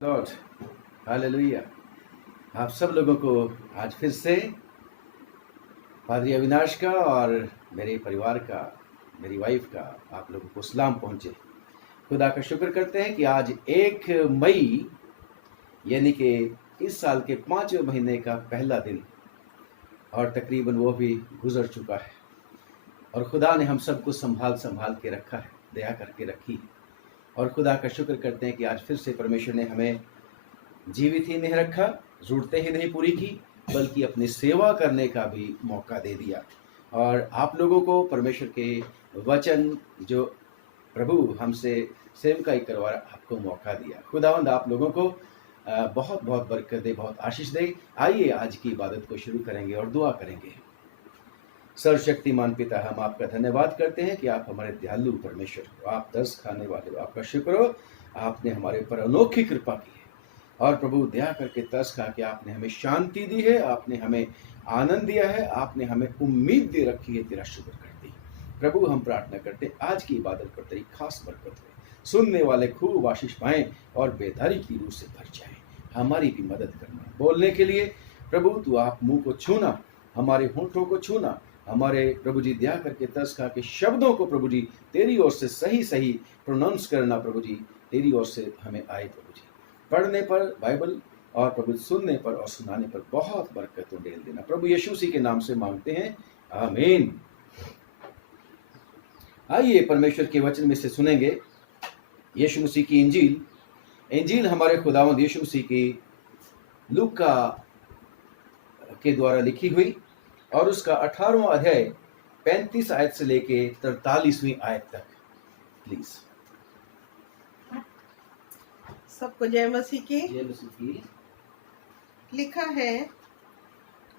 Lord hallelujah. आप सब लोगों को आज फिर से पादरी अविनाश का और मेरे परिवार का, मेरी वाइफ का आप लोगों को सलाम पहुंचे। खुदा का शुक्र करते हैं कि आज 1 मई यानी कि इस साल के 5वें महीने का पहला दिन और तकरीबन वो भी गुजर चुका है और खुदा ने हम सबको संभाल के रखा है, दया करके रखी है। और खुदा का शुक्र करते हैं कि आज फिर से परमेश्वर ने हमें जीवित ही नहीं रखा, ज़रूरतें ही नहीं पूरी की, बल्कि अपनी सेवा करने का भी मौका दे दिया। और आप लोगों को परमेश्वर के वचन जो प्रभु हमसे सेवकाई करवा आपको मौका दिया। खुदावंद आप लोगों को बहुत बहुत बरकत दे, बहुत आशीष दे। आइए आज की इबादत को शुरू करेंगे और दुआ करेंगे। सर्वशक्तिमान पिता, हम आपका धन्यवाद करते हैं कि आप हमारे दयालु परमेश्वर हो, आप तरस खाने वाले हो। आपका शुक्र हो, आपने हमारे ऊपर अनोखी कृपा की है और प्रभु दया करके तरस खा के आपने हमें शांति दी है, आपने हमें आनंद दिया है, आपने हमें उम्मीद दे रखी है। तेरा शुक्र करते प्रभु हम प्रार्थना करते आज की इबादत पर तेरी खास बरकत हो, सुनने वाले खूब आशीष पाएं और बेदारी की रूह से भर जाएं। हमारी भी मदद करना, बोलने के लिए प्रभु तू आप मुंह को छूना, हमारे होठों को छूना, हमारे प्रभु जी दया करके तरस खा के शब्दों को प्रभु जी तेरी ओर से सही सही प्रोनाउंस करना प्रभु जी तेरी ओर से हमें आए। प्रभु जी पढ़ने पर बाइबल और प्रभु सुनने पर और सुनाने पर बहुत बरकत डेल देना। प्रभु यीशु मसीह के नाम से मांगते हैं, आमीन। आइए परमेश्वर के वचन में से सुनेंगे यीशु मसीह की इंजील हमारे खुदावंद यीशु मसीह की लूका के द्वारा लिखी हुई और उसका 18वां अध्याय 35 आयत से लेके 43वीं आयत तक। प्लीज सबको जय मसीह की। जय मसीह की। लिखा है,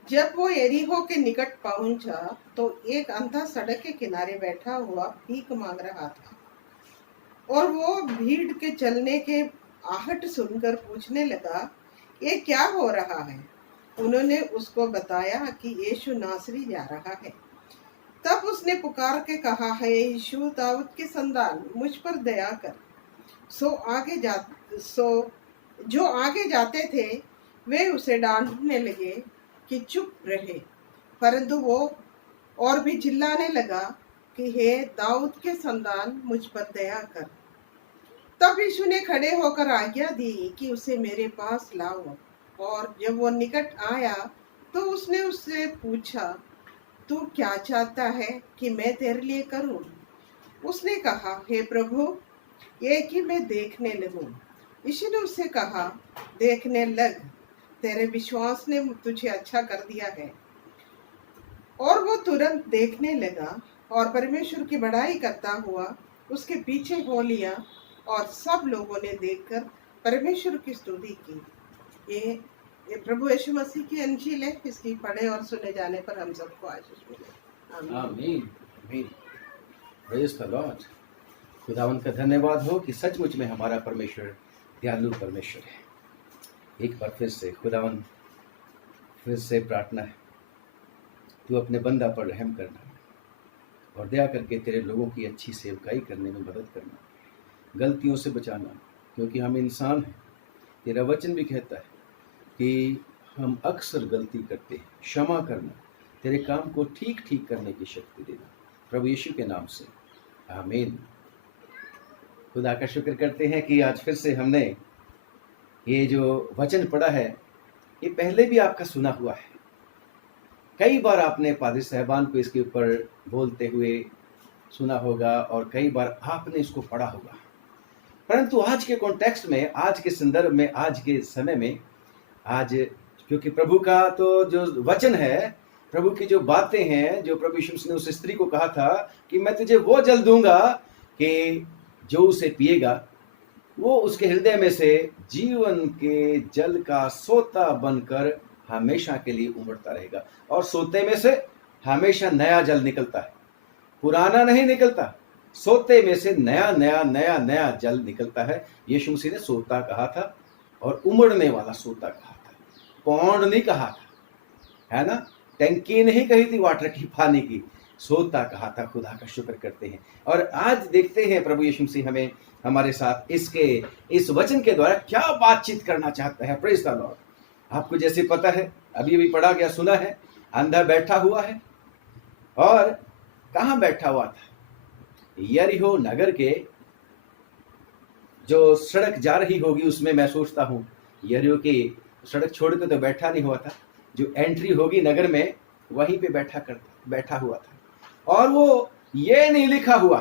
जब वो यरीहो के निकट पहुंचा तो एक अंधा सड़क के किनारे बैठा हुआ भीख मांग रहा था और वो भीड़ के चलने के आहट सुनकर पूछने लगा, ये क्या हो रहा है? उन्होंने उसको बताया कि यीशु नासरी जा रहा है। तब उसने पुकार के कहा, है यीशु दाऊद के संतान, मुझ पर दया कर। जो आगे जाते थे वे उसे डांटने लगे कि चुप रहे, परंतु वो और भी चिल्लाने लगा कि हे दाऊद के संतान, मुझ पर दया कर। तब यीशु ने खड़े होकर आज्ञा दी कि उसे मेरे पास लाओ, और जब वो निकट आया तो उसने उससे पूछा, तू क्या चाहता है कि मैं तेरे लिए करूं? उसने कहा, हे प्रभु, ये कि मैं देखने लगूं। यीशु ने उससे कहा, देखने लग, तेरे विश्वास ने तुझे अच्छा कर दिया है। और वो तुरंत देखने लगा और परमेश्वर की बड़ाई करता हुआ उसके पीछे हो लिया, और सब लोगों ने देखकर परमेश्वर की स्तुति की। ये प्रभु यीशु मसीह की इंजील है। इसकी पढ़े और सुने जाने पर हम सबको आशीष मिले। आमीन आमीन। Praise the Lord. खुदावंद का धन्यवाद हो कि सचमुच में हमारा परमेश्वर दयालु परमेश्वर है। एक बार फिर से खुदावंद फिर से प्रार्थना है, तू अपने बंदा पर रहम करना और दया करके तेरे लोगों की अच्छी सेवकाई करने में मदद करना, गलतियों से बचाना, क्योंकि हम इंसान हैं। तेरा वचन भी कहता है कि हम अक्सर गलती करते हैं, क्षमा करना, तेरे काम को ठीक ठीक करने की शक्ति देना। प्रभु यीशु के नाम से आमीन। खुदा का शुक्र करते हैं कि आज फिर से हमने ये जो वचन पढ़ा है ये पहले भी आपका सुना हुआ है। कई बार आपने पादरी साहबान को इसके ऊपर बोलते हुए सुना होगा और कई बार आपने इसको पढ़ा होगा, परंतु आज के कॉन्टेक्स्ट में, आज के संदर्भ में, आज के समय में, आज क्योंकि प्रभु का तो जो वचन है, प्रभु की जो बातें हैं, जो प्रभु यीशु ने उस स्त्री को कहा था कि मैं तुझे वो जल दूंगा कि जो उसे पिएगा वो उसके हृदय में से जीवन के जल का सोता बनकर हमेशा के लिए उमड़ता रहेगा। और सोते में से हमेशा नया जल निकलता है, पुराना नहीं निकलता। सोते में से नया नया नया नया जल निकलता है। यीशु मसीह ने सोता कहा था और उमड़ने वाला सोता कहा था, पौंड नहीं कहा था, है ना, टंकी नहीं कही थी वाटर की, पानी की, सोता कहा था। खुदा का शुक्र करते हैं। और आज देखते हैं प्रभु यीशु मसीह हमें हमारे साथ इस वचन के द्वारा क्या बातचीत करना चाहता है। Praise the Lord. आपको जैसे पता है, अभी अभी पढ़ा गया, सुना है, अंधा बैठा हुआ है। और कहाँ बैठा हुआ था? यरीहो नगर के जो सड़क जा रही होगी उसमें, मैं सोचता हूँ यरीहो की सड़क छोड़ के तो बैठा नहीं हुआ था, जो एंट्री होगी नगर में वहीं पे बैठा हुआ था। और वो ये नहीं लिखा हुआ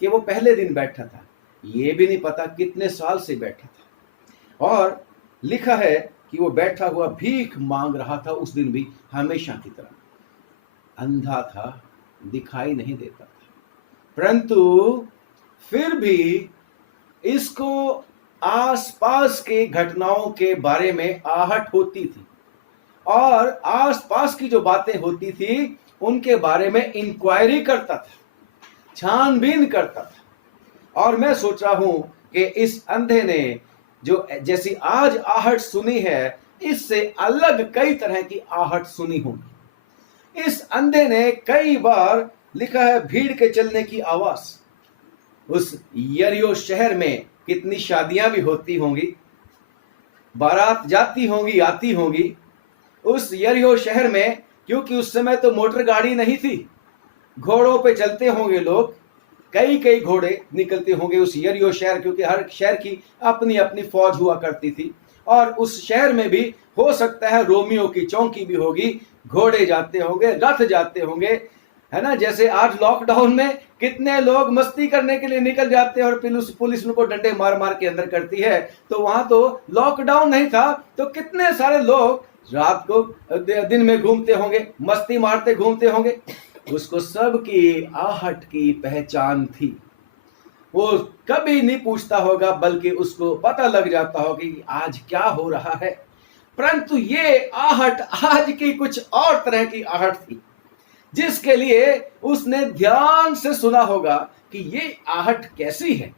कि वो पहले दिन बैठा था, ये भी नहीं पता कितने साल से बैठा था। और लिखा है कि वो बैठा हुआ भीख मांग रहा था उस दिन भी, हमेशा की तरह। अंधा था, दिखाई नहीं देता था, परंतु फिर भी इसको आसपास के घटनाओं के बारे में आहट होती थी, और आसपास की जो बातें होती थी उनके बारे में इंक्वायरी करता था, छानबीन करता था। और मैं सोच रहा हूं कि इस अंधे ने जो जैसी आज आहट सुनी है, इससे अलग कई तरह की आहट सुनी होगी। इस अंधे ने कई बार, लिखा है, भीड़ के चलने की आवाज। उस यरीहो शहर में कितनी शादियां भी होती होंगी, बारात जाती होंगी, आती होंगी उस यरीहो शहर में, क्योंकि उस समय तो मोटर गाड़ी नहीं थी, घोड़ों पे चलते होंगे लोग, कई कई घोड़े निकलते होंगे उस यरीहो शहर, क्योंकि हर शहर की अपनी अपनी फौज हुआ करती थी। और उस शहर में भी हो सकता है रोमियो की चौकी भी होगी, घोड़े जाते होंगे, रथ जाते होंगे, है ना। जैसे आज लॉकडाउन में कितने लोग मस्ती करने के लिए निकल जाते हैं और पुलिस उनको डंडे मार मार के अंदर करती है, तो वहां तो लॉकडाउन नहीं था, तो कितने सारे लोग रात को दिन में घूमते होंगे, मस्ती मारते घूमते होंगे। उसको सबकी आहट की पहचान थी। वो कभी नहीं पूछता होगा, बल्कि उसको पता लग जाता होगा कि आज क्या हो रहा है। परंतु ये आहट आज की कुछ और तरह की आहट थी, जिसके लिए उसने ध्यान से सुना होगा कि ये आहट कैसी है।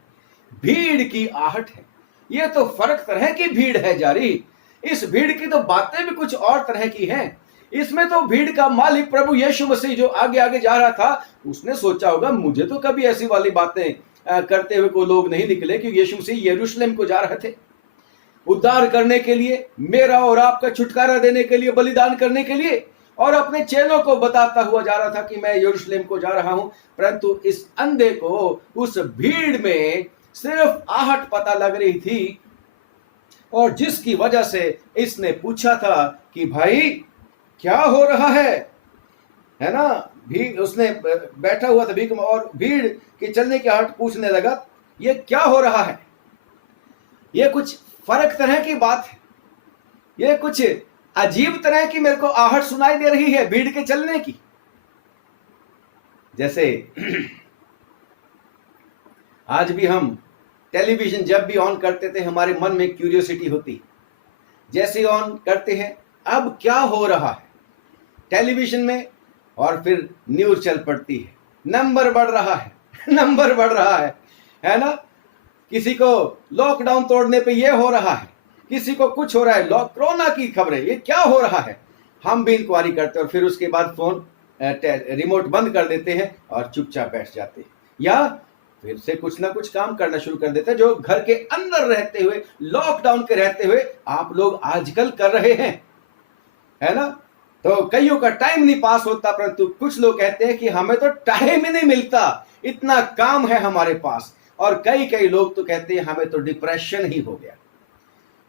भीड़ की आहट है, ये तो फर्क तरह की भीड़ है जारी। इस भीड़ की तो बातें भी कुछ और तरह की हैं। इसमें तो भीड़ का मालिक प्रभु यीशु मसीह जो आगे आगे जा रहा था, उसने सोचा होगा मुझे तो कभी ऐसी वाली बातें करते हुए कोई लोग नहीं निकले, क्योंकि यीशु मसीह यरूशलेम को जा रहे थे उद्धार करने के लिए, मेरा और आपका छुटकारा देने के लिए, बलिदान करने के लिए, और अपने चेलों को बताता हुआ जा रहा था कि मैं यरूशलेम को जा रहा हूं। परंतु इस अंधे को उस भीड़ में सिर्फ आहट पता लग रही थी, और जिसकी वजह से इसने पूछा था कि भाई क्या हो रहा है ना। उसने बैठा हुआ था भीख में, और भीड़ के चलने की आहट पूछने लगा, ये क्या हो रहा है? ये कुछ फर्क तरह की बात है, ये कुछ अजीब तरह की मेरे को आहट सुनाई दे रही है भीड़ के चलने की। जैसे आज भी हम टेलीविजन जब भी ऑन करते थे, हमारे मन में क्यूरियोसिटी होती, जैसे ऑन करते हैं अब क्या हो रहा है टेलीविजन में, और फिर न्यूज चल पड़ती है, नंबर बढ़ रहा है नंबर बढ़ रहा है ना। किसी को लॉकडाउन तोड़ने पे ये हो रहा है, किसी को कुछ हो रहा है, कोरोना की खबरें, ये क्या हो रहा है। हम भी इंक्वायरी करते हैं, और फिर उसके बाद फोन रिमोट बंद कर देते हैं और चुपचाप बैठ जाते हैं, या फिर से कुछ ना कुछ काम करना शुरू कर देते हैं, जो घर के अंदर रहते हुए, लॉकडाउन के रहते हुए आप लोग आजकल कर रहे हैं, है ना। तो कईयों का टाइम नहीं पास होता, परंतु कुछ लोग कहते हैं कि हमें तो टाइम ही नहीं मिलता, इतना काम है हमारे पास। और कई लोग तो कहते हैं हमें तो डिप्रेशन ही हो गया।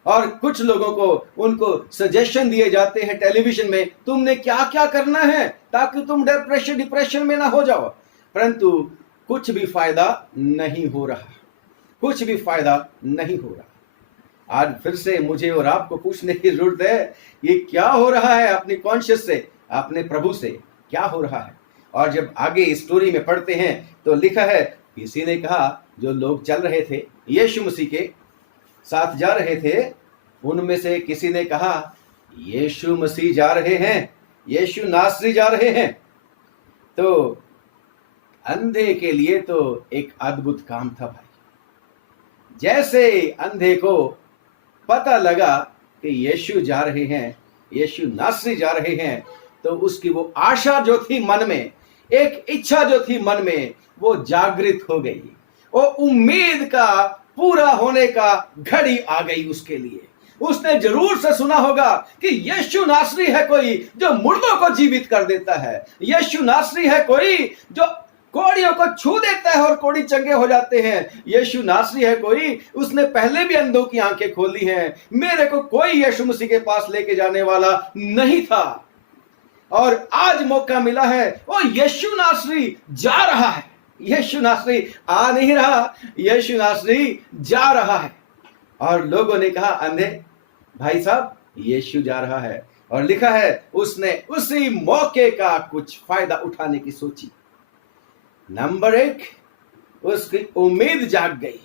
और कुछ लोगों को उनको सजेशन दिए जाते हैं टेलीविजन में, तुमने क्या क्या करना है ताकि तुम डिप्रेशन में ना हो जाओ। परंतु कुछ भी फायदा नहीं हो रहा, कुछ भी फायदा नहीं हो रहा। आज फिर से मुझे और आपको पूछने की जरूरत है, ये क्या हो रहा है अपनी कॉन्शियस से, अपने प्रभु से क्या हो रहा है। और जब आगे स्टोरी में पढ़ते हैं तो लिखा है, किसी ने कहा, जो लोग चल रहे थे यीशु मसीह के साथ जा रहे थे, उनमें से किसी ने कहा, यीशु मसीह जा रहे हैं, यीशु नासरी जा रहे हैं। तो अंधे के लिए तो एक अद्भुत काम था भाई। जैसे अंधे को पता लगा कि यीशु जा रहे हैं, यीशु नासरी जा रहे हैं, तो उसकी वो आशा जो थी मन में, एक इच्छा जो थी मन में, वो जागृत हो गई। वो उम्मीद का पूरा होने का घड़ी आ गई उसके लिए। उसने जरूर से सुना होगा कि यीशु नासरी है कोई जो मुर्दों को जीवित कर देता है, यीशु नासरी है कोई जो कोड़ियों को छू देता है और कोड़ी चंगे हो जाते हैं, यीशु नासरी है कोई उसने पहले भी अंधों की आंखें खोली हैं। मेरे को कोई यीशु मसीह के पास लेके जाने वाला नहीं था और आज मौका मिला है। वो यीशु नासरी जा रहा है, यीशु नासरी आ नहीं रहा, यीशु नासरी जा रहा है। और लोगों ने कहा अंधे भाई साहब यीशु जा रहा है, और लिखा है उसने उसी मौके का कुछ फायदा उठाने की सोची। नंबर 1, उसकी उम्मीद जाग गई,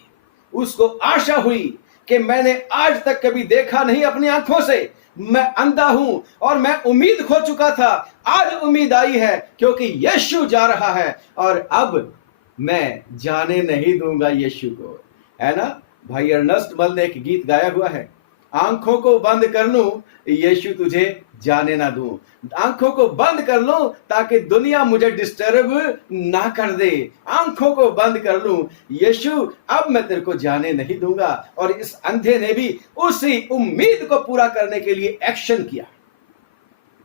उसको आशा हुई कि मैंने आज तक कभी देखा नहीं अपनी आंखों से, मैं अंधा हूं और मैं उम्मीद खो चुका था, आज उम्मीद आई है क्योंकि यीशु जा रहा है और अब मैं जाने नहीं दूंगा यीशु को। है ना, भाई अर्नस्ट मल ने एक गीत गाया हुआ है, आंखों को बंद कर लूं यीशु तुझे जाने ना दूं, आंखों को बंद कर लूं ताकि दुनिया मुझे डिस्टर्ब ना कर दे, आंखों को बंद कर लूं यीशु अब मैं तेरे को जाने नहीं दूंगा। और इस अंधे ने भी उसी उम्मीद को पूरा करने के लिए एक्शन किया,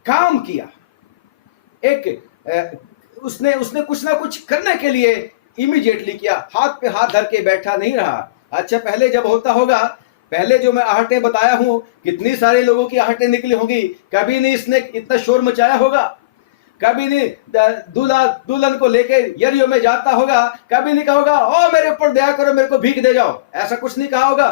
काम किया। उसने कुछ ना कुछ करने के लिए इमीडिएटली किया, हाथ पे हाथ धर के बैठा नहीं रहा। अच्छा, पहले जब होता होगा, पहले जो मैं आहटें बताया हूं, कितनी सारे लोगों की आहटें निकली होंगी, कभी नहीं इसने इतना शोर मचाया होगा, कभी नहीं दूल्हा दुल्हन को लेके यरियो में जाता होगा, कभी नहीं कहा होगा ओ मेरे ऊपर दया करो मेरे को भीख दे जाओ, ऐसा कुछ नहीं कहा होगा।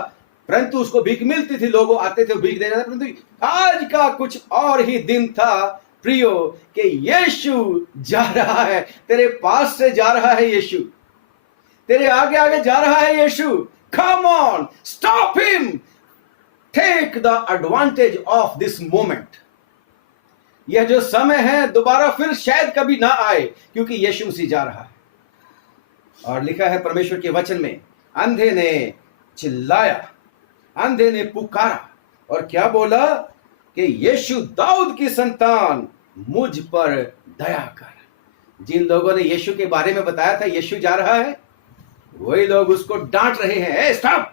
परंतु उसको भीख मिलती थी, लोग आते थे भीख दे जाते। परंतु आज का कुछ और ही दिन था प्रियो कि यीशु जा रहा है, तेरे पास से जा रहा है यीशु, तेरे आगे आगे जा रहा है यीशु। Come on, stop him. Take the advantage of this moment. यह जो समय है दोबारा फिर शायद कभी ना आए, क्योंकि यीशु मसीह जा रहा है। और लिखा है परमेश्वर के वचन में, अंधे ने चिल्लाया, अंधे ने पुकारा और क्या बोला कि यीशु दाऊद की संतान मुझ पर दया कर। जिन लोगों ने यीशु के बारे में बताया था यीशु जा रहा है, वही लोग उसको डांट रहे हैं, स्टॉप,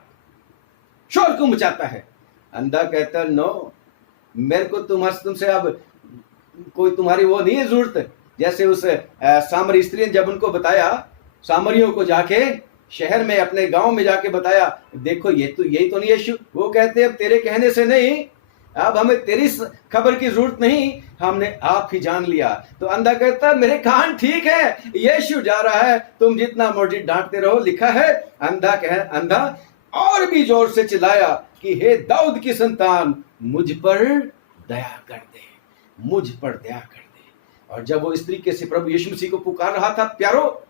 शोर क्यों मचाता है। अंधा कहता नो, मेरे को तुमसे अब कोई तुम्हारी वो नहीं है जरूरत। जैसे उस सामरी स्त्री ने जब उनको बताया, सामरियों को जाके शहर में अपने गांव में जाके बताया, देखो यही तो नहीं यीशु। वो कहते अब तेरे कहने से नहीं, अब हमें तेरी खबर की जरूरत नहीं, हमने आप ही जान लिया। तो अंधा कहता मेरे कान ठीक है, यीशु जा रहा है, तुम जितना मर्जी डांटते रहो। लिखा है अंधा और भी जोर से चिल्लाया कि हे दाऊद की संतान मुझ पर दया कर दे, मुझ पर दया कर दे। और जब वो इस तरीके से प्रभु यीशु मसीह को पुकार रहा था प्यारो,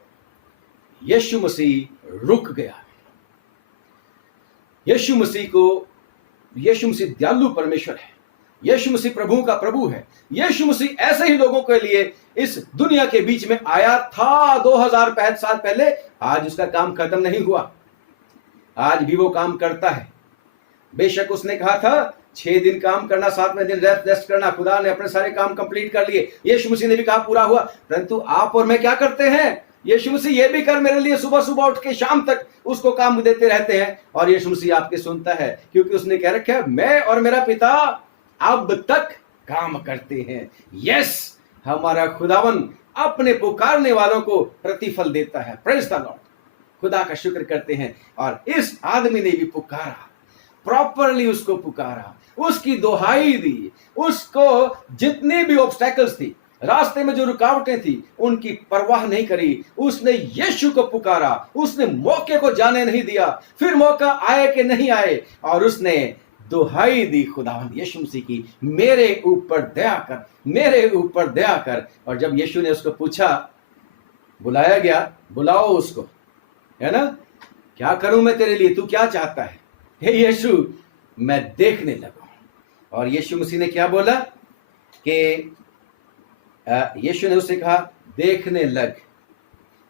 यीशु मसीह रुक गया। यीशु मसीह दयालु परमेश्वर है, यीशु मसीह प्रभु का प्रभु है। यीशु मसीह ऐसे ही लोगों के लिए इस दुनिया के बीच में आया था 2000 साल पहले। आज उसका काम खत्म नहीं हुआ, आज भी वो काम करता है। बेशक उसने कहा था 6 दिन काम करना, 7वें दिन रेस्ट करना, खुदा ने अपने सारे काम कंप्लीट कर लिए। यीशु मसीह ने भी कहा पूरा हुआ। परंतु आप और मैं क्या करते हैं, यीशु मसीह ये भी कर मेरे लिए, सुबह सुबह उठ के शाम तक उसको काम देते रहते हैं। और यीशु मसीह आपके सुनता है, क्योंकि उसने कह रखा है मैं और मेरा पिता अब तक काम करते हैं। यस, हमारा खुदावन अपने पुकारने वालों को प्रतिफल देता है। प्रेज द लॉर्ड, खुदा का शुक्र करते हैं। और इस आदमी ने भी पुकारा, प्रॉपरली उसको पुकारा, उसकी दुहाई दी, उसको जितनी भी ऑब्स्टेकल्स थी, रास्ते में जो रुकावटें थी, उनकी परवाह नहीं करी। उसने यीशु को पुकारा, उसने मौके को जाने नहीं दिया, फिर मौका आए कि नहीं आए, और उसने दुहाई दी खुदावंद यीशु मसीह की, मेरे ऊपर दया कर, मेरे ऊपर दया कर। और जब यीशु ने उसको पूछा, बुलाया गया, बुलाओ उसको, है ना, क्या करूं मैं तेरे लिए, तू क्या चाहता है। हे यीशु, मैं देखने लगा। और यीशु मसीह ने क्या बोला कि यीशु ने उससे कहा देखने लग,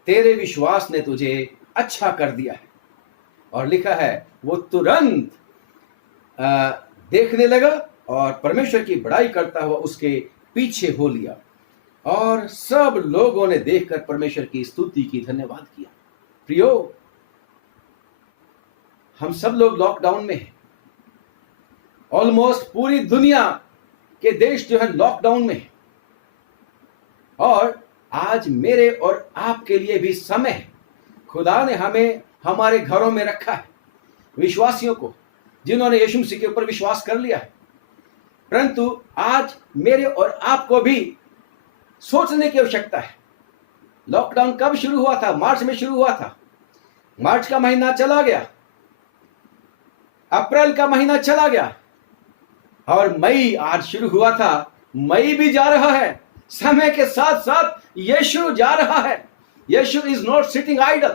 तेरे विश्वास ने तुझे अच्छा कर दिया है। और लिखा है वो तुरंत देखने लगा और परमेश्वर की बड़ाई करता हुआ उसके पीछे हो लिया। और सब लोगों ने देखकर परमेश्वर की स्तुति की, धन्यवाद किया। प्रियो, हम सब लोग लॉकडाउन में हैं। ऑलमोस्ट पूरी दुनिया के देश जो है लॉकडाउन में है। और आज मेरे और आपके लिए भी समय है। खुदा ने हमें हमारे घरों में रखा है, विश्वासियों को, जिन्होंने यीशु मसीह के ऊपर विश्वास कर लिया है। परंतु आज मेरे और आपको भी सोचने की आवश्यकता है। लॉकडाउन कब शुरू हुआ था? मार्च में शुरू हुआ था। मार्च का महीना चला गया, अप्रैल का महीना चला गया, और मई आज शुरू हुआ था। मई भी जा रहा है। समय के साथ साथ यीशु जा रहा है। यीशु इज नॉट सिटिंग आइडल।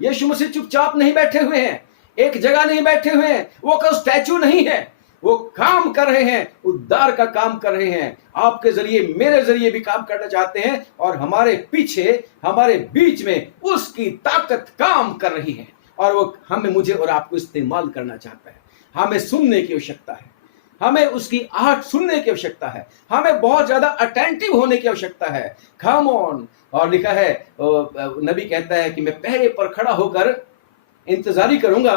यीशु मसीह चुपचाप नहीं बैठे हुए हैं, एक जगह नहीं बैठे हुए हैं। वो कोई स्टैचू नहीं है, वो काम कर रहे हैं, उद्धार का काम कर रहे हैं। आपके जरिए, मेरे जरिए भी काम करना चाहते हैं, और हमारे पीछे, हमारे बीच में उसकी ताकत काम कर रही है, और वो हमें, मुझे और आपको इस्तेमाल करना चाहता है। हमें सुनने की आवश्यकता है, हमें उसकी आहट सुनने की आवश्यकता है, हमें बहुत ज्यादा अटेंटिव होने की आवश्यकता है। Come on. और लिखा है, नबी कहता है कि मैं पहरे पर खड़ा होकर इंतजारी करूंगा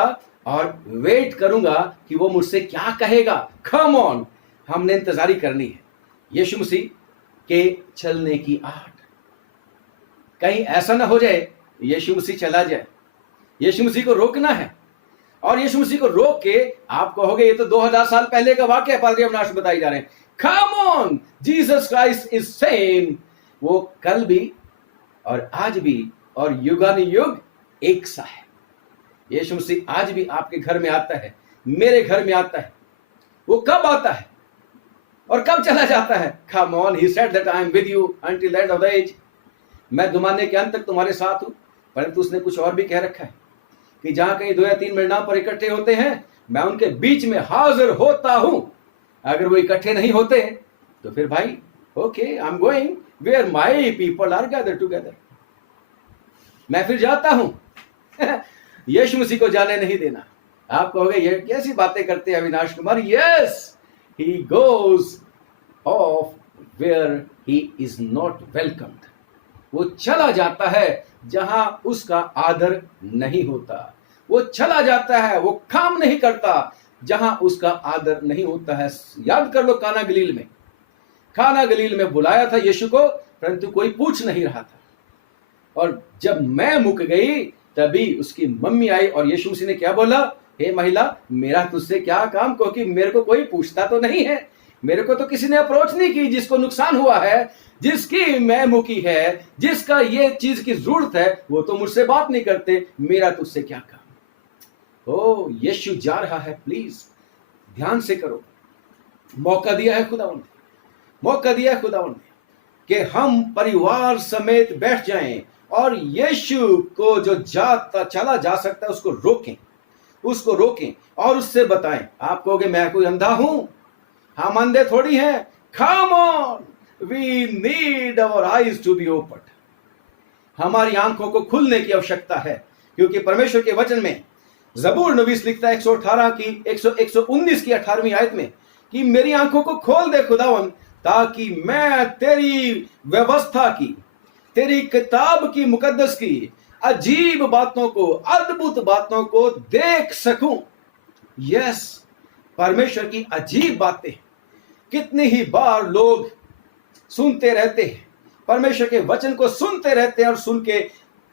और वेट करूंगा कि वो मुझसे क्या कहेगा। कम ऑन, हमने इंतजारी करनी है यीशु मसीह के चलने की आहट। कहीं ऐसा ना हो जाए यीशु मसीह चला जाए। यीशु मसीह को रोकना है, और यीशु मसीह को रोक के आप कहोगे ये तो 2000 साल पहले का वाक्य है, पादरी अविनाश बताई जा रहे हैं। Come on, Jesus Christ is same. वो कल भी और आज भी और युगानुयुग एक सा है। यीशु मसीह आज भी आपके घर में आता है, मेरे घर में आता है। वो कब आता है और कब चला जाता है? Come on, he said that I am with you until end of the age. मैं दुमाने के अंत तक तुम्हारे साथ हूं। परंतु उसने कुछ और भी कह रखा है कि जहां कहीं 2 या 3 मेरे नाम पर इकट्ठे होते हैं, मैं उनके बीच में हाजिर होता हूं। अगर वो इकट्ठे नहीं होते तो फिर भाई, okay, I am going where my people are gathered together. मैं फिर जाता हूं। यीशु मसीह को जाने नहीं देना। आप कहोगे ये कैसी बातें करते हैं Avinash Kumar? Yes, he goes off where he is not welcomed. वो चला जाता है जहां उसका आदर नहीं होता। वो चला जाता है, वो काम नहीं करता जहां उसका आदर नहीं होता है। याद कर लो, काना गलील में, काना गलील में बुलाया था यीशु को, परंतु कोई पूछ नहीं रहा था। और जब मैं मुक गई तभी उसकी मम्मी आई, और यीशु मसीह ने क्या बोला? हे महिला, मेरा तुझसे क्या काम, क्योंकि मेरे को कोई पूछता तो नहीं है, मेरे को तो किसी ने अप्रोच नहीं की। जिसको नुकसान हुआ है, जिसकी मैं मुकी है, जिसका ये चीज की जरूरत है, वो तो मुझसे बात नहीं करते। मेरा तुझसे क्या काम? ओ, यीशु जा रहा है, प्लीज ध्यान से करो। मौका दिया है खुदावंद ने, मौका दिया है खुदावंद ने कि हम परिवार समेत बैठ जाएं और यीशु को जो जाता चला जा सकता है उसको रोकें, उसको रोकें और उससे बताएं। आप कहोगे मैं कोई अंधा हूं? हम अंधे थोड़ी हैं। Come on, we need our eyes to be open. हमारी आंखों को खुलने की आवश्यकता है, क्योंकि परमेश्वर के वचन में जबूर नवीस लिखता है 118 की 119 की 18वीं आयत में कि मेरी आंखों को खोल दे खुदावन, ताकि मैं तेरी व्यवस्था की, तेरी किताब की, मुकद्दस की अजीब बातों को, अद्भुत बातों को देख सकूं। यस, परमेश्वर की अजीब बातें कितनी ही बार लोग सुनते रहते हैं, परमेश्वर के वचन को सुनते रहते हैं, और सुन के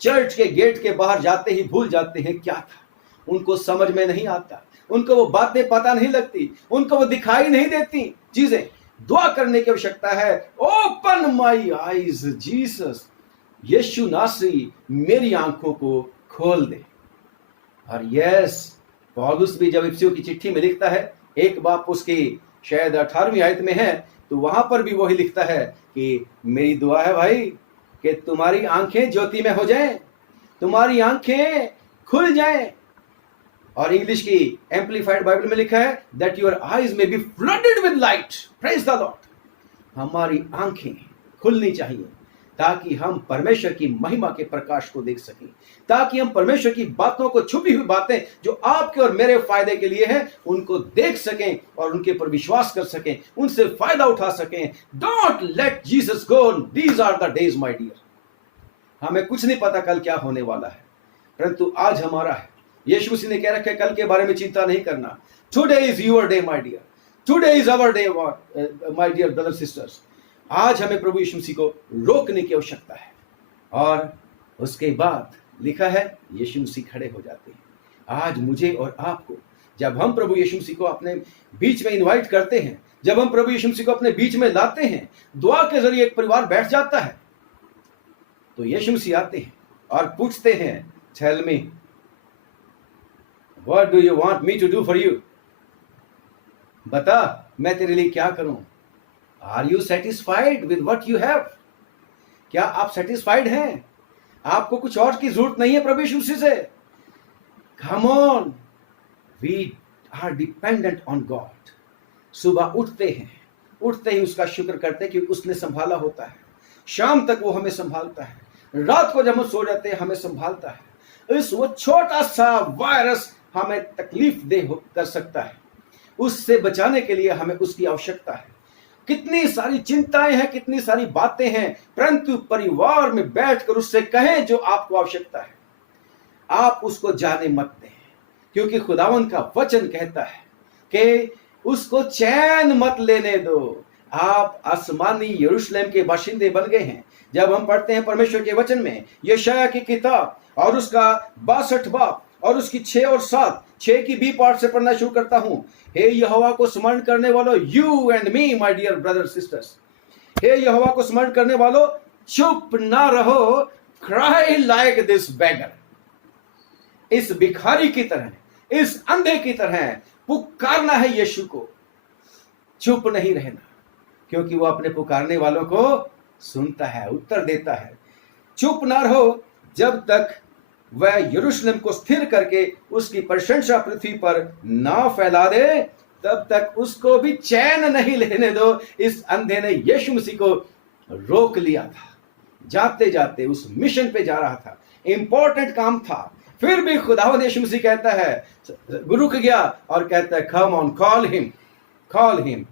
चर्च के गेट के बाहर जाते ही भूल जाते हैं क्या था। उनको समझ में नहीं आता, उनको वो बातें पता नहीं लगती, उनको वो दिखाई नहीं देती चीजें। दुआ करने की आवश्यकता है। ओपन माई आईज जीसस, यीशु नासरी मेरी आंखों को खोल दे। और यस, पौलुस भी जब इफिसियों की चिट्ठी में लिखता है, एक बाप उसकी शायद 18वीं आयत में है, तो वहां पर भी वही लिखता है कि मेरी दुआ है भाई कि तुम्हारी आंखें ज्योति में हो जाएं, तुम्हारी आंखें खुल जाएं। और इंग्लिश की एम्पलीफाइड बाइबल में लिखा है that your eyes may be flooded with light. Praise the Lord. हमारी आंखें खुलनी चाहिए ताकि हम परमेश्वर की महिमा के प्रकाश को देख सकें, ताकि हम परमेश्वर की बातों को, छुपी हुई बातें जो आपके और मेरे फायदे के लिए हैं, उनको देख सकें और उनके ऊपर विश्वास कर सकें, उनसे फायदा उठा सकें। Don't let Jesus go, these are the days my dear. हमें कुछ नहीं पता कल क्या होने वाला है, परंतु आज हमारा है। यीशु मसीह ने कह रखा है कल के बारे में चिंता नहीं करना। Today is your day my dear, today is our day my dear brother sisters. आज हमें प्रभु यीशु मसीह को रोकने की आवश्यकता है। और उसके बाद लिखा है यीशु मसीह खड़े हो जाते हैं। आज मुझे और आपको जब हम प्रभु यीशु मसीह को अपने बीच में इनवाइट करते हैं, जब हम प्रभु यीशु मसीह को अपने बीच में लाते हैं, दुआ के जरिए एक परिवार बैठ जाता है, तो यीशु मसीह आते हैं और पूछते हैं, tell me what do you want me to do for you. बता मैं तेरे लिए क्या करूं। Are you satisfied with what you have. क्या आप सेटिस्फाइड हैं? आपको कुछ और की जरूरत नहीं है प्रभु यीशु मसीह से। Come on, we are dependent on God. सुबह उठते ही उसका शुक्र करते हैं कि उसने संभाला होता है। शाम तक वो हमें संभालता है। रात को जब हम सो जाते हैं हमें संभालता है। वो छोटा सा वायरस हमें तकलीफ दे कर सकता है, उससे बचाने के लिए हमें उसकी आवश्यकता है। कितनी सारी चिंताएं हैं, कितनी सारी बातें हैं, परंतु परिवार में बैठकर उससे कहें जो आपको आवश्यकता है। आप उसको जाने मत दें, क्योंकि खुदावंद का वचन कहता है कि उसको चैन मत लेने दो। आप आसमानी यरूशलेम के बाशिंदे बन गए हैं। जब हम पढ़ते हैं परमेश्वर के वचन में यशायाह की किताब और उसका 62 बाब और उसकी 6 और 7, 6 की बी पार्ट से पढ़ना शुरू करता हूं। हे यहोवा को स्मरण करने वालों, you and me my dear brother sisters, हे यहोवा को स्मरण करने वालों, चुप ना रहो, क्राई लाइक दिस बेगर। इस भिखारी की तरह, इस अंधे की तरह पुकारना है यीशु को, चुप नहीं रहना, क्योंकि वो अपने पुकारने वालों को सुनता है, उत्तर देता है। चुप ना रहो जब तक वह यरूशलेम को स्थिर करके उसकी प्रशंसा पृथ्वी पर ना फैला दे, तब तक उसको भी चैन नहीं लेने दो। इस अंधे ने यीशु मसीह को रोक लिया था। जाते जाते उस मिशन पे जा रहा था, इंपॉर्टेंट काम था, फिर भी खुदावंद यीशु मसीह कहता है, रुक गया और कहता है, कम ऑन, कॉल हिम।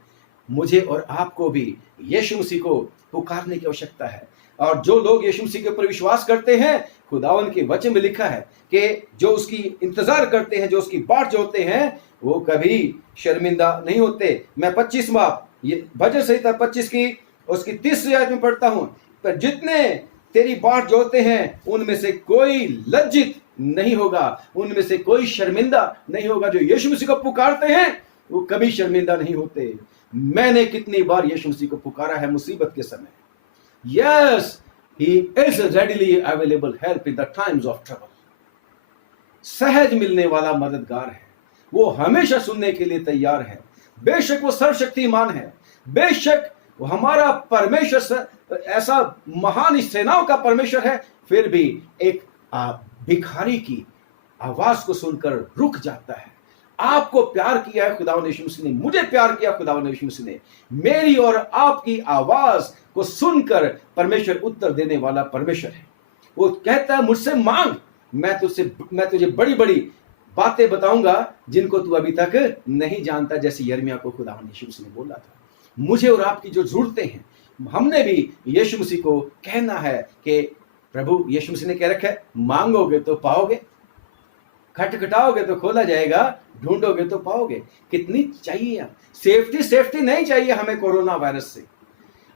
मुझे और आपको भी यीशु मसीह को पुकारने की आवश्यकता है। और जो लोग यीशु मसीह के ऊपर विश्वास करते हैं, खुदावंद के वचन में लिखा है कि जो उसकी इंतजार करते हैं, जो उसकी बाट जोते हैं, वो कभी शर्मिंदा नहीं होते। मैं 25 बाब ये भजन संहिता 25 की उसकी 30वीं आयत में पढ़ता हूं, पर जितने तेरी बाट जोते हैं उनमें से कोई लज्जित नहीं होगा, उनमें से कोई शर्मिंदा नहीं होगा। जो यीशु मसीह को पुकारते हैं वो कभी शर्मिंदा नहीं होते। मैंने कितनी बार यीशु मसीह को पुकारा है मुसीबत के समय। Yes, he is a readily available help in the times of trouble. सहज मिलने वाला मददगार है, वो हमेशा सुनने के लिए तैयार है। बेशक वो सर्वशक्तिमान है, बेशक वो हमारा परमेश्वर ऐसा महान सेनाओं का परमेश्वर है, फिर भी एक भिखारी की आवाज को सुनकर रुक जाता है। आपको प्यार किया है खुदावंद यीशु मसीह ने, मुझे प्यार किया खुदावंद यीशु मसीह ने। मेरी और आपकी आवाज को सुनकर परमेश्वर उत्तर देने वाला परमेश्वर है। वो कहता है, मुझसे मांग, मैं तुझे बड़ी बड़ी बातें बताऊंगा जिनको तू अभी तक नहीं जानता, जैसे यिर्मयाह को खुदावंद यीशु मसीह ने बोला था। मुझे और आपकी जो जरूरतें हैं, हमने भी यीशु मसीह को कहना है कि प्रभु, यीशु मसीह ने कह रखा है, मांगोगे तो पाओगे, खटखटाओगे तो खोला जाएगा, ढूंढोगे तो पाओगे। कितनी चाहिए सेफ्टी नहीं चाहिए हमें कोरोना वायरस से,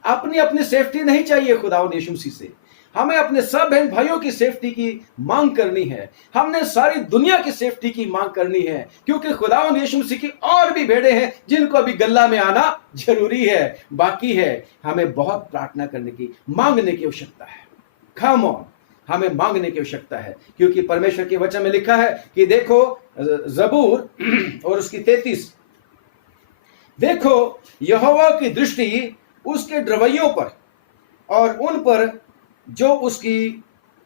अपनी सेफ्टी नहीं चाहिए खुदावंद यीशु मसीह से। हमें अपने सब बहन भाइयों की सेफ्टी की मांग करनी है, हमने सारी दुनिया की सेफ्टी की मांग करनी है, क्योंकि खुदावंद यीशु मसीह की और भी भेड़ें हैं जिनको अभी गल्ला में आना जरूरी है, बाकी है। हमें बहुत प्रार्थना करने की, मांगने की आवश्यकता है। कम ऑन, हमें मांगने की आवश्यकता है, क्योंकि परमेश्वर के वचन में लिखा है कि देखो जबूर और उसकी 33, देखो यहोवा की दृष्टि उसके ड्रवैयों पर और उन पर जो उसकी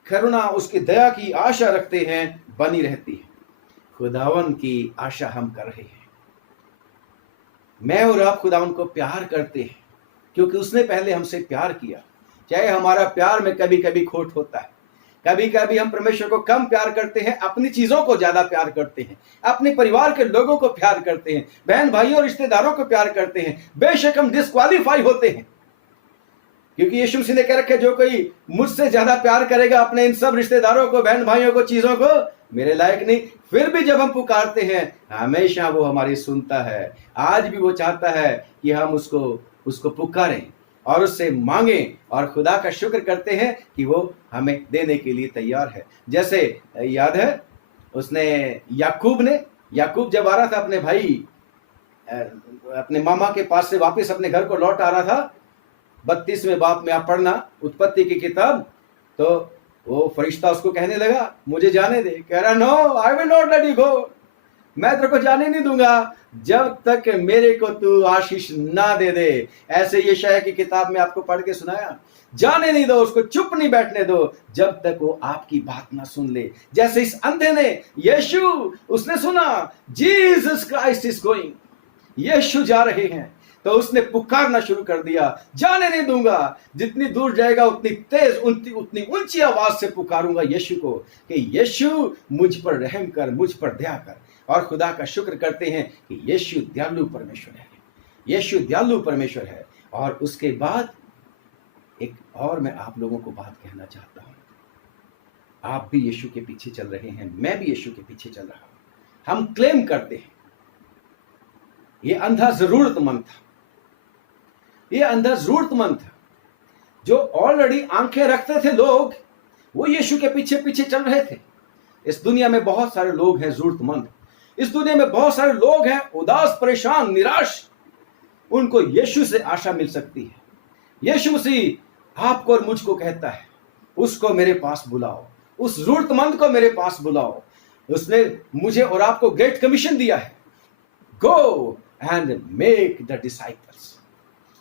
करुणा, उसकी दया की आशा रखते हैं बनी रहती है। खुदावंद की आशा हम कर रहे हैं। मैं और आप खुदावंद को प्यार करते हैं क्योंकि उसने पहले हमसे प्यार किया। चाहे हमारा प्यार में कभी कभी खोट होता है, कभी कभी हम परमेश्वर को कम प्यार करते हैं, अपनी चीजों को ज्यादा प्यार करते हैं, अपने परिवार के लोगों को प्यार करते हैं, बहन भाइयों और रिश्तेदारों को प्यार करते हैं। बेशक हम डिस्क्वालीफाई होते हैं, क्योंकि यीशु मसीह ने कह रखा है, जो कोई मुझसे ज्यादा प्यार करेगा अपने इन सब रिश्तेदारों को, बहन भाइयों को, चीजों को, मेरे लायक नहीं, फिर भी जब हम पुकारते हैं हमेशा वो हमारी सुनता है। आज भी वो चाहता है कि हम उसको पुकारें और उससे मांगें, और खुदा का शुक्र करते हैं कि वो हमें देने के लिए तैयार है। जैसे याद है उसने याकूब जब आ रहा था अपने भाई अपने मामा के पास से वापस अपने घर को लौट आ रहा था, 32वें बाप में आप पढ़ना उत्पत्ति की किताब, तो वो फरिश्ता उसको कहने लगा मुझे जाने दे। कह रहा no, I will not let you go, मैं तेरे को जाने नहीं दूंगा जब तक मेरे को तू आशीष ना दे दे। ऐसे यशायाह की किताब में आपको पढ़ के सुनाया, जाने नहीं दो उसको, चुप नहीं बैठने दो जब तक वो आपकी बात ना सुन ले। जैसे इस अंधे ने, यीशु उसने सुना जीसस क्राइस्ट इज गोइंग, यीशु जा रहे हैं, तो उसने पुकारना शुरू कर दिया, जाने नहीं दूंगा, जितनी दूर जाएगा उतनी तेज उतनी ऊंची आवाज से पुकारूंगा यीशु को कि यीशु मुझ पर रहम कर, मुझ पर दया कर। और खुदा का शुक्र करते हैं कि यीशु दयालु परमेश्वर है, यीशु दयालु परमेश्वर है। और उसके बाद एक और मैं आप लोगों को बात कहना चाहता हूं, आप भी यीशु के पीछे चल रहे हैं, मैं भी यीशु के पीछे चल रहा हूं। हम क्लेम करते हैं ये अंधा जरूरतमंद था, ये अंधा जरूरतमंद था जो ऑलरेडी आंखें रखते थे लोग, वो यीशु के पीछे पीछे चल रहे थे। इस दुनिया में बहुत सारे लोग हैं जरूरतमंद, इस दुनिया में बहुत सारे लोग हैं उदास, परेशान, निराश, उनको यीशु से आशा मिल सकती है। यीशु मसीह आपको और मुझको कहता है उसको मेरे पास बुलाओ, उस जरूरतमंद को मेरे पास बुलाओ। उसने मुझे और आपको ग्रेट कमीशन दिया है, go and make the disciples,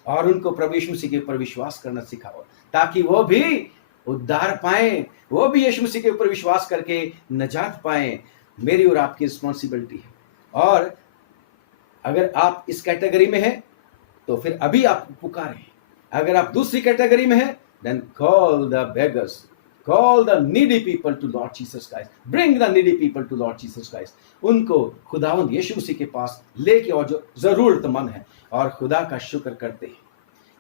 और उनको प्रभु यीशु मसीह के ऊपर विश्वास करना सिखाओ ताकि वो भी उद्धार पाएं, वो भी यीशु मसीह के ऊपर विश्वास करके नजात पाएं। मेरी और आपकी रिस्पॉन्सिबिलिटी है। और अगर आप इस कैटेगरी में हैं तो फिर अभी आप पुकारें। अगर आप दूसरी कैटेगरी में हैं, then call the beggars, call the needy people to Lord Jesus Christ, bring the needy people to Lord Jesus Christ। उनको खुदावंद यीशु मसीह के पास लेके, और जो जरूरतमंद है, और खुदा का शुक्र करते हैं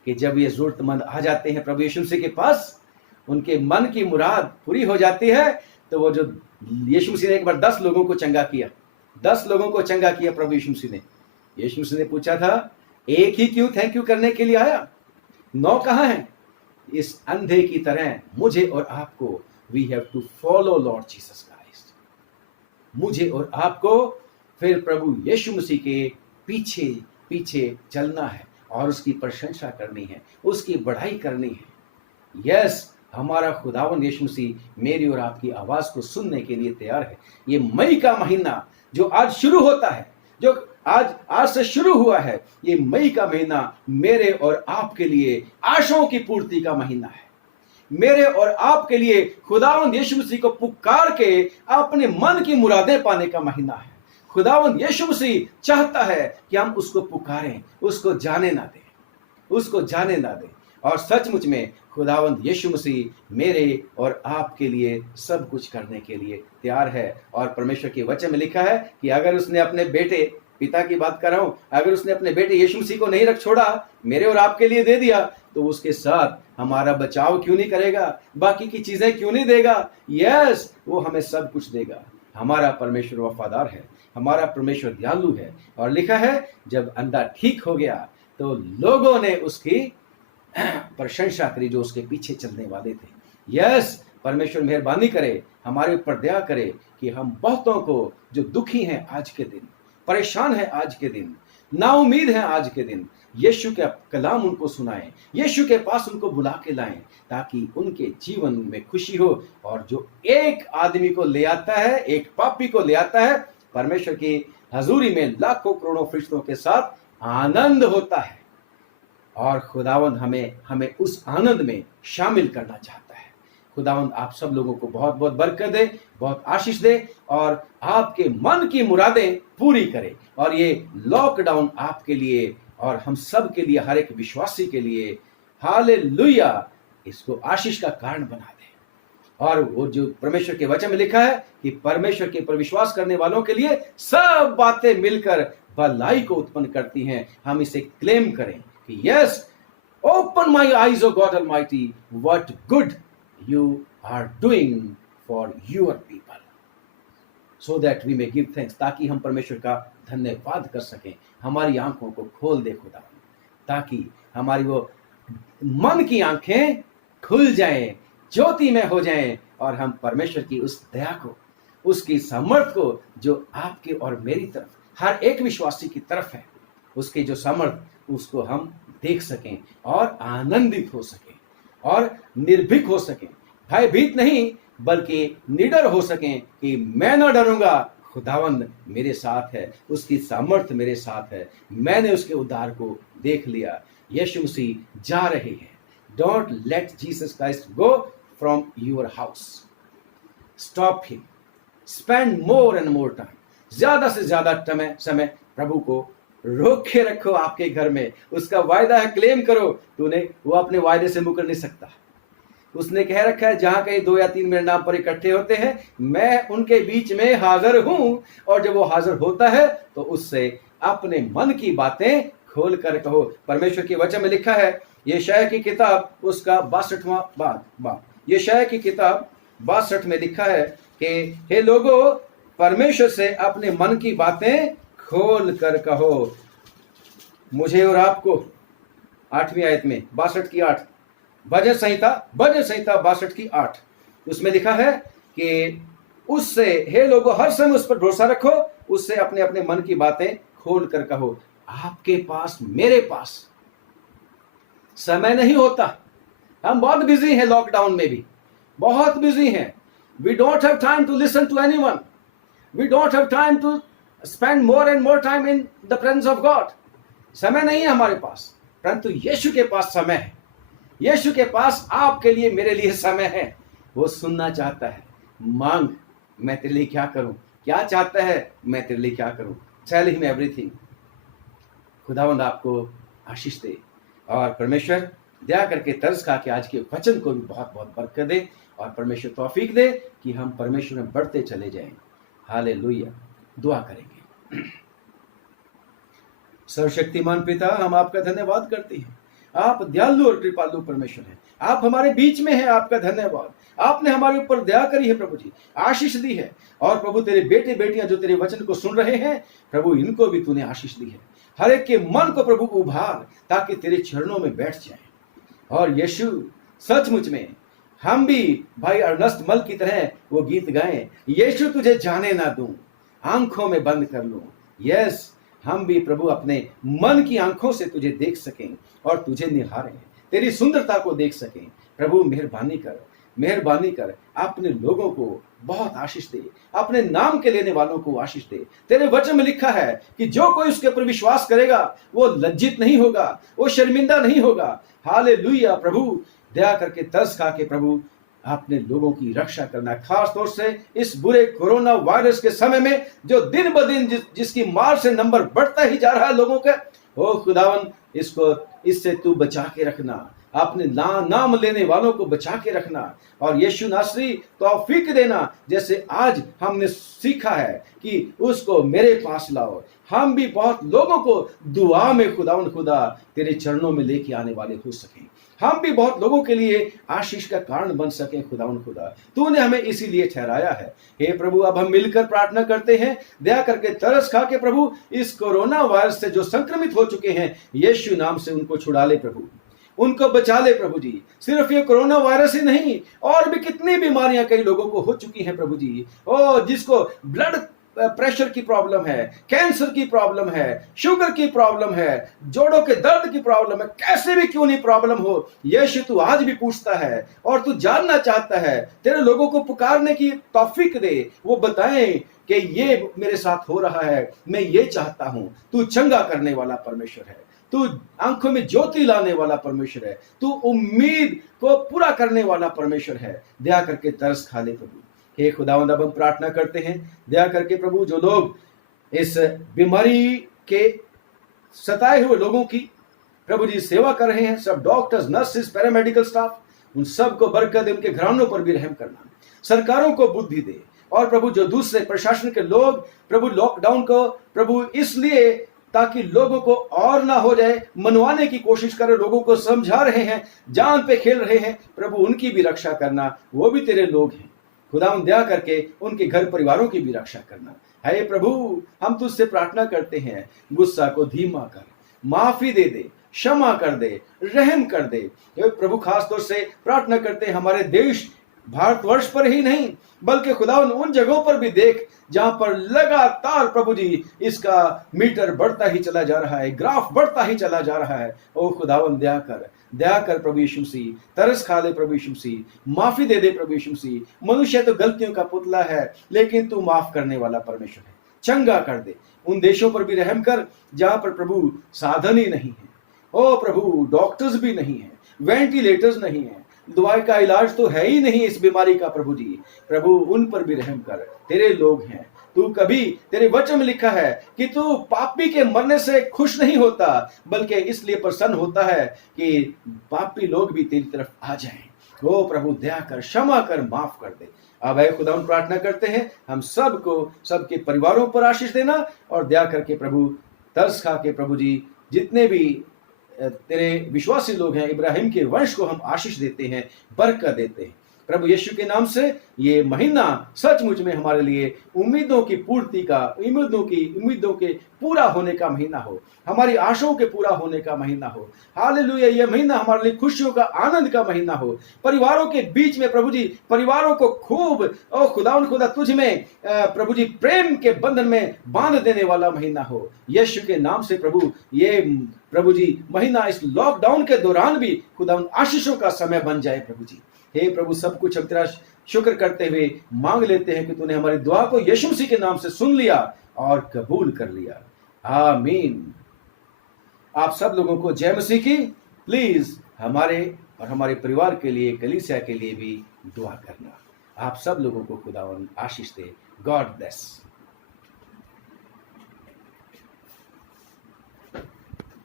कि जब ये जरूरतमंद आ जाते हैं प्रभु यीशु मसीह के पास, उनके मन की मुराद पूरी हो जाती है। तो वो जो यीशु मसीह ने एक बार 10 लोगों को चंगा किया, 10 लोगों को चंगा किया प्रभु यीशु मसीह ने। यीशु मसीह ने पूछा था एक ही क्यों थैंक यू करने के लिए आया, 9 कहाँ हैं? इस अंधे की तरह मुझे और आपको we have to follow Lord Jesus Christ, मुझे और आपको फिर प्रभु यीशु मसीह के पीछे पीछे चलना है और उसकी प्रशंसा करनी है, उसकी बढ़ाई करनी है। यस, हमारा खुदावंद यीशु मसीह मेरी और आपकी आवाज को सुनने के लिए तैयार है। ये मई का महीना जो आज शुरू होता है, जो आज से शुरू हुआ है, ये मई का महीना मेरे और आपके लिए आशाओं की पूर्ति का महीना है। मेरे और आपके लिए खुदावंद यीशु मसीह को पुकार के अपने मन की मुरादें पाने का महीना है। खुदावंद यीशु मसीह चाहता है कि हम उसको पुकारें, उसको जाने ना दें, उसको जाने ना दें। और सचमुच में खुदावंद यीशु मसीह मेरे और आपके लिए सब कुछ करने के लिए तैयार है। और परमेश्वर के वचन में लिखा है कि अगर उसने अपने बेटे, पिता की बात कर रहा हूं, अगर उसने अपने बेटे यीशु मसीह को नहीं रख छोड़ा, मेरे और आपके लिए दे दिया, तो उसके साथ हमारा बचाव क्यों नहीं करेगा, बाकी की चीजें क्यों नहीं देगा? यस, वो हमें सब कुछ देगा। हमारा परमेश्वर वफादार है, हमारा परमेश्वर दयालु है। और लिखा है जब अंधा ठीक हो गया तो लोगों ने उसकी प्रशंसा करी जो उसके पीछे चलने वाले थे। यस, परमेश्वर मेहरबानी करे, हमारे ऊपर दया करे कि हम बहुतों को जो दुखी हैं आज के दिन, परेशान है आज के दिन, नाउमीद है आज के दिन, यीशु का कलाम उनको सुनाएं, यीशु के पास उनको बुला के लाएं, ताकि उनके जीवन में खुशी हो। और जो एक आदमी को ले आता है, एक पापी को ले आता है, परमेश्वर की हजूरी में लाखों करोड़ों फरिश्तों के साथ आनंद होता है। और खुदावंद हमें उस आनंद में शामिल करना चाहता है। खुदावंद आप सब लोगों को बहुत बहुत बरकत दे, बहुत आशीष दे, और आपके मन की मुरादें पूरी करे। और ये लॉकडाउन आपके लिए और हम सब के लिए, हर एक विश्वासी के लिए, हालेलुया, इसको आशीष का कारण बना दे। और वो जो परमेश्वर के वचन में लिखा है कि परमेश्वर के पर विश्वास करने वालों के लिए सब बातें मिलकर भलाई को उत्पन्न करती हैं, हम इसे क्लेम करें कि yes, open my eyes O God almighty, what good you are doing for your people। So that we may give thanks, ताकि हम परमेश्वर का धन्यवाद कर सकें। हमारी आंखों को खोल दे खुदा, ताकि हमारी वो मन की आंखें खुल जाएं, ज्योति में हो जाएं, और हम परमेश्वर की उस दया को, उसकी सामर्थ को जो आपके और मेरी तरफ, हर एक विश्वासी की तरफ है, उसकी जो सामर्थ, उसको हम देख सकें और आनंदित हो सकें और निर्भीक हो सकें, भयभीत नहीं बल्कि निडर हो सकें कि मैं न डरूंगा, खुदावंद मेरे साथ है, उसकी सामर्थ्य मेरे साथ है, मैंने उसके उद्धार को देख लिया। यीशु मसीह जा रहे हैं। Don't let Jesus Christ go from your house, stop him, spend more and more time, ज्यादा से ज्यादा समय प्रभु को रोक के रखो आपके घर में। उसका वायदा है, क्लेम करो, तूने, वो अपने वायदे से मुकर नहीं सकता। उसने कह रखा है, जहां कहीं 2 या 3 मेरे नाम पर इकट्ठे होते हैं, मैं उनके बीच में हाजिर हूं। और जब वो हाजिर होता है तो उससे अपने मन की बातें खोल कर कहो। परमेश्वर के वचन में लिखा है, यशायाह की किताब उसका 62वां बाब, यशायाह की किताब 62 में लिखा है कि हे लोगों, परमेश्वर से अपने मन की बातें खोल कर कहो मुझे और आपको। 8वीं आयत में 62 की 8, भजन संहिता 62 की 8, उसमें लिखा है कि उससे, हे लोगों, हर समय उस पर भरोसा रखो, उससे अपने अपने मन की बातें खोल कर कहो। आपके पास, मेरे पास समय नहीं होता। हम बहुत बिजी हैं, लॉकडाउन में भी बहुत बिजी हैं। We don't have time to listen to anyone, we don't have time to spend more and more time in the presence of God. समय नहीं है हमारे पास, परंतु यीशु के पास समय है। यीशु के पास आपके लिए, मेरे लिए समय है। वो सुनना चाहता है, मांग, मैं तेरे लिए क्या करूं, क्या चाहता है, मैं तेरे लिए क्या करूं, टेल हिम एवरीथिंग। खुदावंद आपको आशीष दे, और परमेश्वर दया करके तरस खा के आज के वचन को भी बहुत बहुत बरकत दे, और परमेश्वर तौफीक दे कि हम परमेश्वर में बढ़ते चले जाएं। हालेलुया। दुआ करेंगे। सर्वशक्तिमान पिता, हम आपका धन्यवाद करते हैं। आप दयालु और कृपालु परमेश्वर हैं। आप हमारे बीच में हैं, आपका धन्यवाद। आपने हमारे ऊपर दया करी है प्रभु जी, आशीष दी है। और प्रभु, तेरे बेटे बेटियां जो तेरे वचन को सुन रहे हैं प्रभु, इनको भी तूने आशीष दी है। हर एक के मन को प्रभु उभार, ताकि तेरे चरणों में बैठ जाए। और यीशु, सचमुच में हम भी भाई अर्नस्ट मल की तरह वो गीत गाएं, यीशु तुझे जाने ना दूं, आंखों में बंद कर लूं। यस, हम भी प्रभु अपने मन की आंखों से तुझे देख सकें और तुझे निहारें, तेरी सुंदरता को देख सकें। प्रभु मेहरबानी कर, मेहरबानी कर, अपने लोगों को बहुत आशीष दे, अपने नाम के लेने वालों को आशीष दे। तेरे वचन में लिखा है कि जो कोई उसके ऊपर विश्वास करेगा वो लज्जित नहीं होगा, वो शर्मिंदा नहीं होगा। हालेलुया। प्रभु दया करके तरस खा के प्रभु अपने लोगों की रक्षा करना, खास तौर से इस बुरे कोरोना वायरस के समय में जो दिन ब दिन जिसकी मार से नंबर बढ़ता ही जा रहा है लोगों का। ओ खुदावन, इससे तू बचा के रखना, अपने नाम लेने वालों को बचा के रखना। और यीशु नासरी तौफीक देना, जैसे आज हमने सीखा है कि उसको मेरे पास लाओ। हम भी बहुत लोगों को दुआ में खुदा तेरे चरणों में लेके आने वाले हो सकें। हम भी बहुत लोगों के लिए आशीष का कारण बन सकें। खुदा तूने हमें इसीलिए ठहराया है। हे प्रभु, अब हम मिलकर प्रार्थना करते हैं, दया करके तरस खा के प्रभु इस कोरोना वायरस से जो संक्रमित हो चुके हैं, यीशु नाम से उनको छुड़ा ले प्रभु, उनको बचा ले प्रभु जी। सिर्फ ये कोरोना वायरस ही नहीं, और भी कितनी बीमारियां कई लोगों को हो चुकी हैं प्रभु जी। ओ, जिसको ब्लड प्रेशर की प्रॉब्लम है, कैंसर की प्रॉब्लम है, शुगर की प्रॉब्लम है, जोड़ों के दर्द की प्रॉब्लम है, कैसे भी क्यों नहीं प्रॉब्लम हो, यीशु तू आज भी पूछता है और तू जानना चाहता है। तेरे लोगों को पुकारने की तौफीक दे, वो बताएं कि ये मेरे साथ हो रहा है, मैं ये चाहता हूं। तू चंगा करने वाला परमेश्वर है, तू आंखों में ज्योति लाने वाला परमेश्वर है, तू उम्मीद को पूरा करने वाला परमेश्वर है। दया करके तरस खा ले प्रभु। हे खुदावंद, अब हम प्रार्थना करते हैं, दया करके प्रभु जो लोग इस बीमारी के सताए हुए लोगों की प्रभु जी सेवा कर रहे हैं, सब डॉक्टर्स, नर्सेस, पैरामेडिकल स्टाफ, उन सबको बरकत दे, उनके घरानों पर भी रहम करना, सरकारों को बुद्धि दे। और प्रभु जो दूसरे प्रशासन के लोग प्रभु लॉकडाउन को प्रभु इसलिए ताकि लोगों को और ना हो जाए, मनवाने की कोशिश कर रहे लोगों को समझा रहे हैं, जान पे खेल रहे हैं, प्रभु उनकी भी रक्षा करना, वो भी तेरे लोग हैं। खुदावन दया करके उनके घर परिवारों की भी रक्षा करना। हे प्रभु, हम तुझसे प्रार्थना करते हैं, गुस्सा को धीमा कर, माफी दे दे, क्षमा कर दे, रहम कर दे। हे प्रभु, खास तौर से प्रार्थना करते हैं हमारे देश भारतवर्ष पर ही नहीं बल्कि खुदावन उन जगहों पर भी देख जहां पर लगातार प्रभु जी इसका मीटर बढ़ता ही चला जा रहा है, ग्राफ बढ़ता ही चला जा रहा है। ओ खुदावन दया कर प्रभु यीशु मसीह, तरस खा ले प्रभु यीशु मसीह, माफी दे दे प्रभु यीशु मसीह। मनुष्य तो गलतियों का पुतला है, लेकिन तू माफ करने वाला परमेश्वर है। चंगा कर दे, उन देशों पर भी रहम कर जहां पर प्रभु साधन ही नहीं है। ओ प्रभु, डॉक्टर्स भी नहीं है, वेंटिलेटर्स नहीं है, दवाई का इलाज तो है ही नहीं इस बीमारी का। प्रभु जी, प्रभु उन पर भी रहम कर, तेरे लोग हैं। तू कभी, तेरे वचन में लिखा है कि तू पापी के मरने से खुश नहीं होता, बल्कि इसलिए प्रसन्न होता है कि पापी लोग भी तेरी तरफ आ जाएं। ओ प्रभु, दया कर, क्षमा कर, माफ कर दे। अब है खुदा, हम प्रार्थना करते हैं हम सबको, सबके परिवारों पर आशीष देना, और दया करके प्रभु तरस खा के प्रभु जी जितने भी तेरे विश्वासी लोग हैं, इब्राहिम के वंश को हम आशीष देते हैं, बरकत देते हैं प्रभु यीशु के नाम से। ये महीना सचमुच में हमारे लिए उम्मीदों की पूर्ति का, उम्मीदों के पूरा होने का महीना हो, हमारी आशाओं के पूरा होने का महीना हो। हालेलुया, ये महीना हमारे लिए खुशियों का, आनंद का महीना हो। परिवारों के बीच में प्रभु जी, परिवारों को खूब ओ खुदा तुझ में प्रभु जी प्रेम के बंधन में बांध देने वाला महीना हो यीशु के नाम से। प्रभु, ये प्रभु जी महीना इस लॉकडाउन के दौरान भी खुदा आशीषों का समय बन जाए प्रभु जी। हे प्रभु, सब कुछ हम तेरा शुक्र करते हुए मांग लेते हैं कि तूने हमारी दुआ को यीशु मसीह के नाम से सुन लिया और कबूल कर लिया। आमीन। आप सब लोगों को जय मसीह की। प्लीज हमारे और हमारे परिवार के लिए, कलीसिया के लिए भी दुआ करना। आप सब लोगों को खुदावन आशीष दे। God bless.